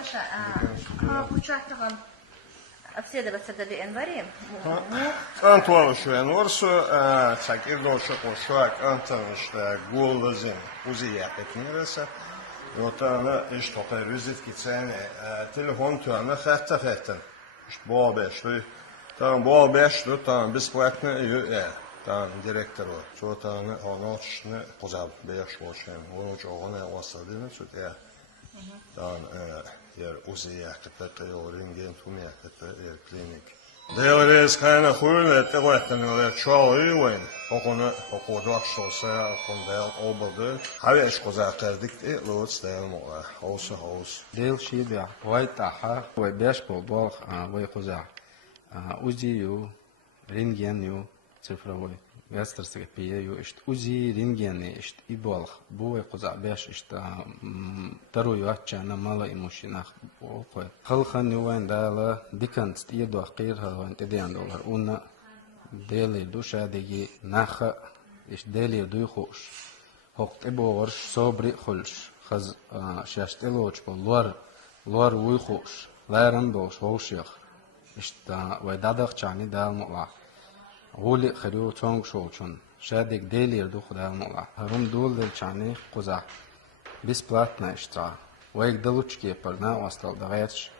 Саша, получается, все добавили январем. Antoine şu an varsa çakir doşu koşak Antoine işte golazın uziyet etmeyse yotana iş toplar rüzit gitsen telefon tüyana fetta işte bu beşli tamam bu beşli tamam biz bırakma ya tamam direktör o çoğutanı onu açını güzel beş olsun onu çoğuna vasadını tut ya tamam yer uziyet etmeye oringen tümiyet etmeye klinik. Değerli kanı huyla tevatın öyle çoğu oyun. Okudu akşolsa kondel olmadı. Hava iş kozaklardık de lots değerli ola. Olsa olsa. Del şibe vay taha vay beş bol vay kozak. Uziyu ringenyu цифра vay. Вестерске пиею ишт узи рингене ишт ибол буе коза беш ишт тарую ачана мала имушинах окой халхан юван дала дикант тиедо қир халван тедиан доллар уна дели душа деги наха ишт дели дуйхуш хоқт иборш собри хулш хаз шаштелоч бо луар уйхуш ларам бош хоших ишт вайдадах чани дал мула غولي خريو تونغ شوچون شادك ديلير دو خدا مولا هرم دول دل چاني قزا бесплатно ишта ويك دلوچكي پرنا واستال دغيتش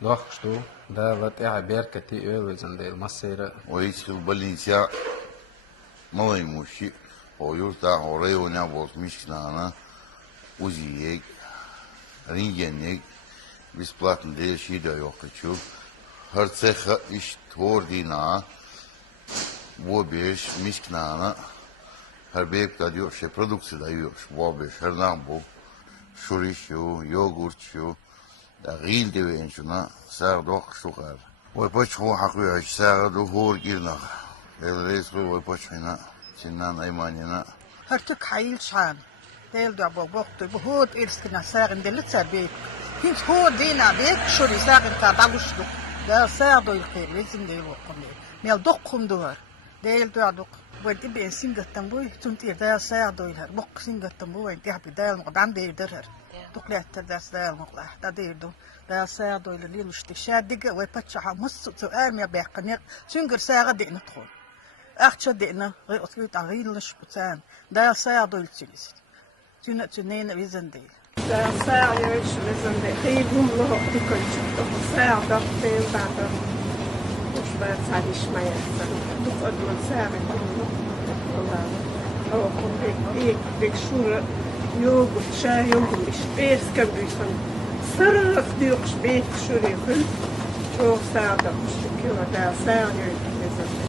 دوخشتو دا لت اعبركتي اولزن ديل مسيره ويسل بالينسيا مالي موشي ويورتا اوريو نابوس مشكلانا узиек рентгенник бесплатно дел шида йокчу харцеха иш тордина Вобеш, мискнана, харбек дадёт, что продукция даёт, вобеш, харнамбу, шурищу, йогуртщу, да гил девенчуна, сардох шухар. Ой, почему хакуяч, сарду хор гирнах, элреску, ой, почему синнан айманина. Hartuk hayil şan. Değil de bu vakti bu hod erskina sağın delitser bek. Hiç hod dina bek şuri sağın kadaluştu. Da sağ doyul kırlezin değil okumlu. Mel dokkum duvar. Değil de aduk. Vedi ben singattan bu tuntir da sağ doyulur. Bok singattan bu vedi hapi değil muqdan değildir. Dokletter das değil muqla. Da değildi. Da sağ doyulur liluştu. Şadige ve paçaha musu suar mi beqnik. Süngür sağa dina txol. Akça dina otlut ağilış butan. Da sağ doyulçilis. Tünne vizin değil. Da sağ yoş vizin değil. Kıybum lo dikolçuk. Sağ da değil da. Ushbat salishmaya san. Dukad man sağ kullu. Allah. Ama kumbek bek şura yogur çay yogur iş. Eska büyüsün. Sırf diyormuş bek şuraya kıl. Çok sağ da kuştuk. Da sağ yoş.